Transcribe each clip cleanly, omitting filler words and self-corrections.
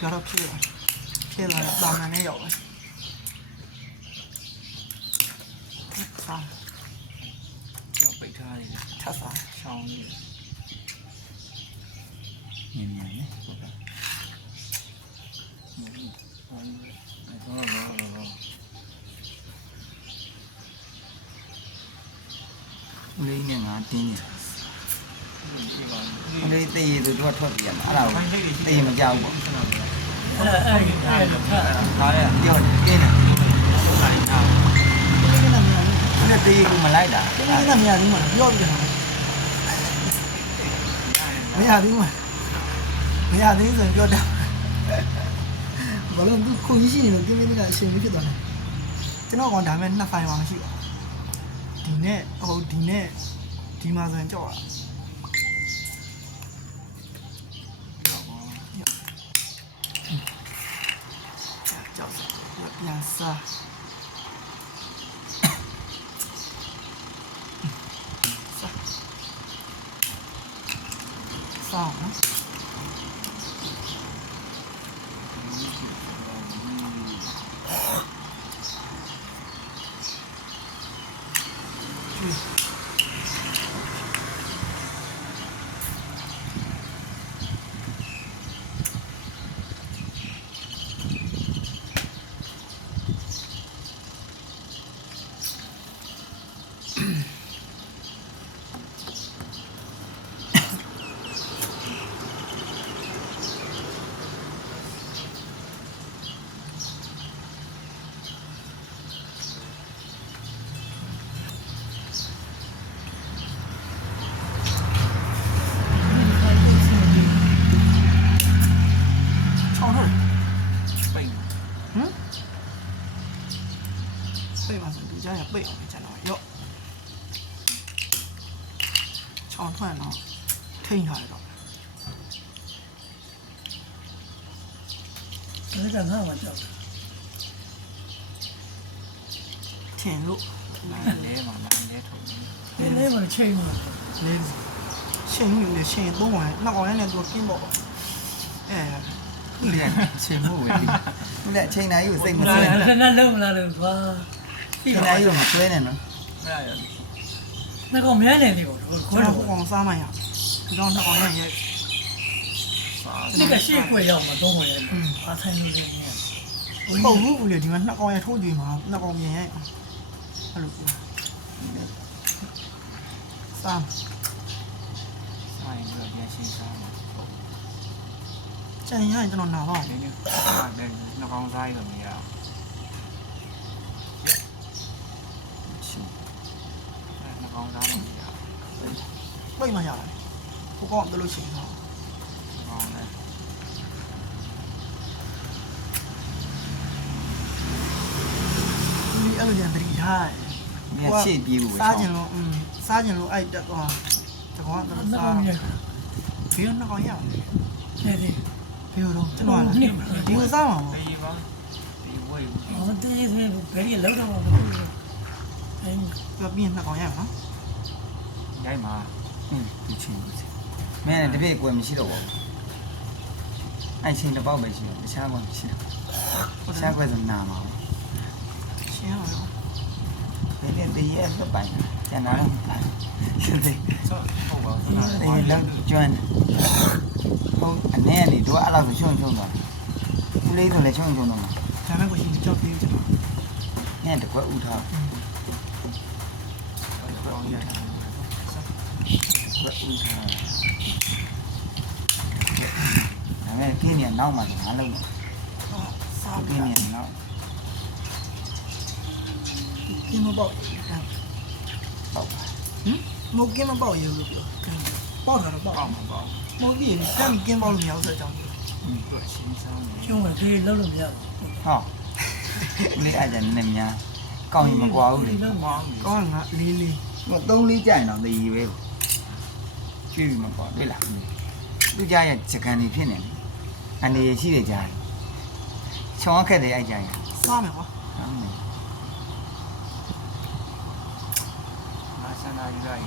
ပြောတော့ဖြစ်လာတာမှန်နဲ့ရောက်ပဲစားကြောက်ပိတ်ထားတယ်ထပ်စား ရှောင်းနေညင်ညင်နဲ့ဟုတ်ကဲ့လေးနဲ့ငါတင်းနေတယ်လေးတေးသူတို့ထွက်ပြန်အဲ့ဒါကိုတေးမကြောက်ဘူးပေါ့ဟာရပြောတင်းတယ်ဆိုင်ထားတေးကမလိုက်တာဒီနေ့ကမရသေးမှာပြောပြတာမရသေးမှာမရသေးဆိုပြောတာဘာလို့သူခုကြီးရှိနေလို့ဒီနေ့ကအရှင်ကြီးဖြစ်သွားတယ်ကျွန်တော်ကဒါမဲ့2ဖိုင်မှမရှိပါဒီနဲ့ဟိုဒီနဲ့ဒီမှာဆိုရင်ကြောက်တာကြောက်ပြန်စားစားနော်背我们讲到哟，长串呢，听下来了。你干啥嘛叫？天路，来嘛，来头。你来嘛吃嘛？来，先有的先东完，那个人来做金宝，哎，练全部为例，你来前男友谁没那追呢？那冷不冷吧？前男友没追呢呢？那个面来的我这不光啥嘛呀，让那个人也，那个是贵要嘛，中国人，阿才弄这个。后路不了地方，那个人抽对嘛，那个面也，哈喽，啥？啥一个变新啥嘛？这人家这种拿到，那刚才一个没啊？背嘛下来，不光都清楚。你那个点厉害，你切比如杀进路，杀进路哎，这个都是杀，别人那个样，对对，别有种，真乱了，别有啥嘛？我这一回别的楼上我都不知道。哎，要变那个样啊？ရိုက်မှာဒီချင်းမင်းလည်းတပည့်ကိုမရှိတော့ဘူးအဲ့ချင်းတစ်ပေါက်ပဲရှိတယ်တခြားမရှိတော့တခြားကွယ်ဆိုနာမှာ行了哟，ဘယ်နဲ့တည်းရဲ့သက်ပိုင်ကျန်တာတော့ရှင်းသေးဟုတ်ပါဘူးဒီလောက်ကျွမ်းဟုတ်အနေနဲ့တို့အဲ့လောက်ဆိုရှုံသွားဦးလေးဆိုလည်းရှုံတော့မှာ咱们过去叫别人，ညတကွက်ဥထားကွက်ဥထားဒါမဲ့ပြင်းနေနောက်မှာငါလုံး杀ပြင်းနေနောက် 金毛豹，ပေါ့ပါ冇金毛豹也有个，豹啥的豹，冇地，咱们金毛的苗子长。兄弟可以搂搂面。ဟောဦးလေးအဲ့ဒါနည်းများကောင်းရင်မကွာဘူးလေ 高人啊，哩哩， ဟို3လေးကြိုင်တော့သေရီပဲကျွေးပြီးမကွာတွေ့လားသူကြရဲ့စကန်နေဖြစ်နေတယ်အနေရရှိတယ်ကြားတယ်ချောင်းခက်တယ်အဲ့ကြရင်杀没哇？ဟုတ်မယ်ငါစန္ဒာယူလိုက်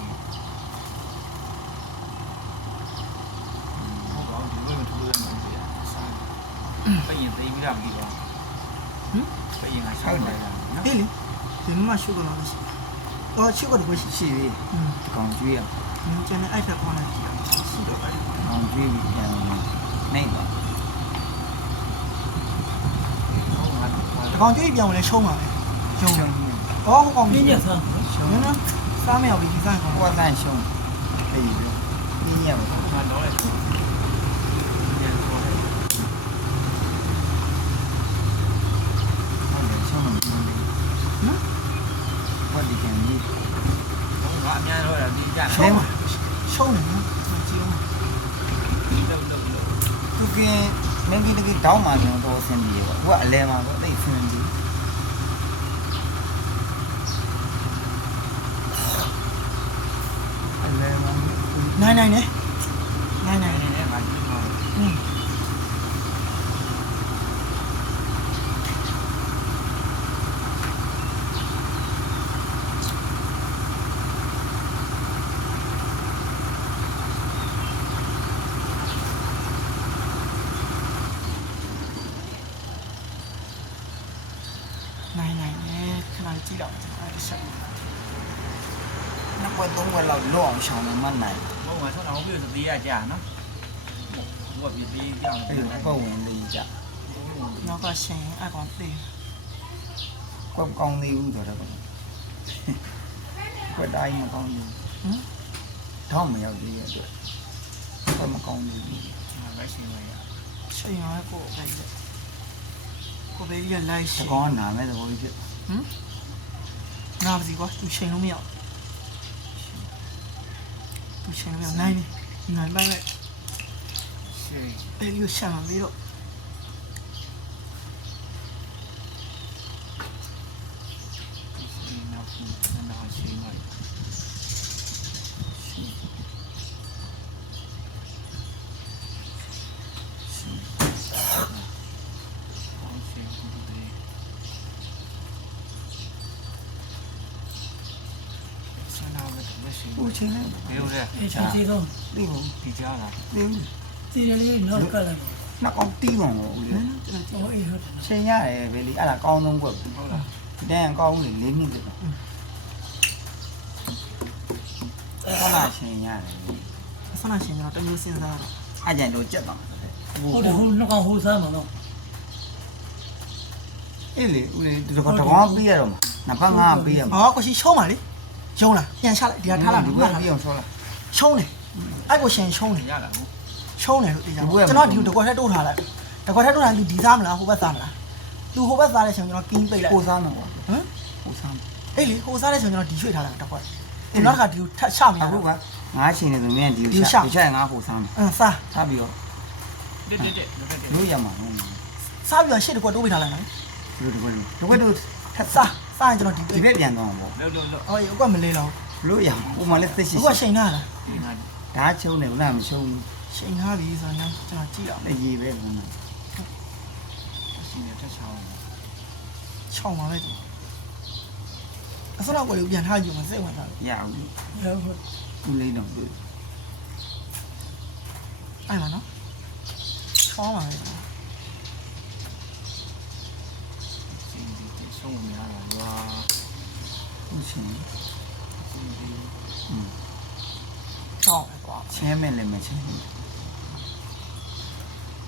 ဟုတ်ပါဘူးဒီလိုမထူးလို့မှမသိရစား ပိတ်ရင်သိပြီးတော့ပြီးတော့ပိတ်ရင်ကရှောက်နေတာနော် အေးလေဒီမှာရှုပ်ကတော့မရှိတော့ရှုပ်ကတော့ရှိ ရှိသေး อืม ကောင်ကျွေးရ ကျန်တဲ့အဲ့ဖက်ကောင်းတဲ့ရှိတော့ပါတယ် ကောင်ကျွေးပြီးပြန်နေတော့ တကောင်ကျွေးပြောင်းလဲရှုံးပါပဲရှုံး ရှုံး ဟောဟိုကောင် ပြ ပြ င်း င်း ပြ ပြ ဆန်း ရှုံး နော်စားမရဘူးဒီဆိုင်ကောင် ဟိုတန်းရှုံးအေးပြီးပြင်းရပါ ငါတော့လေပြန်ခေါ်တယ် ဟုတ်တယ်ရှုံးလို့ပြင်းတယ် နော် ဘာဒီကန်ကြီး ငါအများတော့ဒီကြတယ် ရှုံးပါရှုံးတယ်နော်ကြည့်အောင် လောက် သူကမင်းကြီးတကတောင်းမှတော့ဆင်းပြေပေါ့ဟိုကအလဲမှာတော့သိဆင်းပြေအလဲမှာ နိုင်နိုင်နဲ့နိုင်နိုင် နေနေငါကြည့်မှာ อืมနိုင်နိုင်နဲ့ခဏလေးကြည့်တော့အဲ့ဒါဆက် နှစ်ပွဲသုံးပွဲလောက်လော့အောင်ရှောင်းနေမှနိုင် ဘုံကဆောင်းအောင်ပြည့်သေးရကြာနော်ဘုံကပြည့်သေးကြောင် အဲ့လိုကောက်ဝင်လေးကြ နောက်ကရှင်အကောင်သေး ကွက်ကောင်းသေးဘူးဆိုတော့ကွက်တိုင်းမကောင်းဘူး ဟမ် ထောက်မရောက်သေးရဲ့အတွက်ကွက်မကောင်းသေးဘူး ငါပဲရှင်းလိုက်ရ ရှင်ရကိုပဲကိုပဲရလိုက် တ ရှင် ကောင်းနာမဲ့သဘောကြီးဖြစ် ဟမ်နာပါစီကွာသူရှင်လို့မရသူရှင်လို့မရနိုင်ပြီနိုင်ပါလိုက် ရှင်း ပဲလေးကိုရှာမှာပြီးတော့ နောက်နောက်ရှင်းလိုက်ဆန္ဒမဲ့မရှိ ဟိုချင်းလေး ဘယ်လိုလဲ အေးချေချေတော့ လေးဘူး ဒီကြားလား လေးဘူး စီရလေးနောက်ကလည်း နှစ်ကောင်တီးကုန်တော့ဦးလေး ကျွန်တော် ဟောအေးဟုတ်တယ် ချိန်ရတယ်ပဲလေအဲ့ဒါကောင်းဆုံးကွက် ဟုတ်လား ဒီတန်းကောင်းလေ၄မိနစ်တော့ဆောင်းလာချိန်ရတယ် ဆန္ဒရှင်ကျွန်တော်တမျိုးစဉ်းစားတော့ အဲ့ကြံတော့ကြက်တော့ ဟုတ်တယ်ဟိုနှကောင်ဟိုစားမှာတော့ အေးလေဦးလေးဒီကောင်တကောင်ပေးရတော့မှာနှစ်ဖက်ငါပေးရမှာ ဟောကိုရှိရှုံးပါလေယုံလားပြန်ချလိုက်ဒီကထားလာ ဒီ မှာ ဘ မှ က် တ်ထား ပြီးအောင်ဆောလာ ရှုံးတယ်အဲ့ကိုရှင်ရှုံးတယ် ရလားဘူး ရှုံးတယ်လို့သိကြကျွန်တော်ဒီတကွက်ထက်တိုးထားလိုက်တကွက်ထက်တိုးထားလူဒီစားမလားဟိုဘက်စားမလားသူဟိုဘက်စားတဲ့ချိန်ကျွန်တော်ကင်းပိတ်လိုက် ကိုစားတော့ ဟမ် ကိုစား အေးလေဟိုစားတဲ့ချိန်ကျွန်တော်ဒီရွှေ့ထားလိုက်တကွက်ဒီနောက်တစ်ခါဒီကိုထပ်ချမရ အခု ဘူး ကငါးချိန်နေသူမြန်ဒီကိုရှာငါကိုစားမယ် စား ထားပြီးတော့ တက် လို့ရမှာဟုတ် စားပြီးတော့ရှေ့တကွက်တိုးပေးထားလိုက်နော် ဒီကွတို့ထက် စားရင်ကျွန်တော်ဒီ ဒီဘက်ပြန်တော့ပေါ့ လို့ ဟောအကွက်မလေးတော့ လို့ရဟိုမှာလည်းသိရှိ အခုကချိန်ထားလား ဒီငါ ဒါချုံနေဘူးလားမချုံဘူး ချိန်ထားပြီဆိုတော့ကျွန်တော်ကြည့်တော့ လက်ရည်ပဲကွာ ရှင်းတဲ့ချောင်း ချောင်းပါပဲအစတော့ကိုလည်းပြန်ထားကြည့်မှစိတ်ဝင်စားတယ် ရအောင် ဟုတ် ဦးလေးတော့ အဲ့မှာနော်ချောင်းပါပဲ ရှင်းဒီဆုံးမရတာရွာ ဦးချင်း ချောင်းပဲကွာ ချင်းမဲ့လည်းမချင်း သူ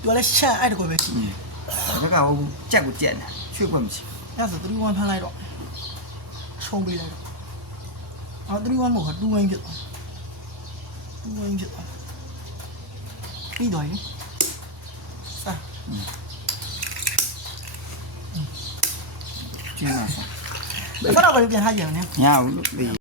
ကလည်းရှက်အဲ့တကွက်ပဲကြည့် ဒါကဟိုကြက်ကိုကြက်နေချွေ့ခွင့်မရှိ အဲ့ဆို31ဖမ်းလိုက်တော့ရှုံးပေးလိုက်တော့အော်31မဟုတ်2ဝင်းဖြစ်သွား2ဝင်းဖြစ်သွားပြီးတော့ရင်စား ကျင်းပါစ အစတော့ကိုလည်းပြန်ထားကြည့်ရမယ် ညာဘူးလို့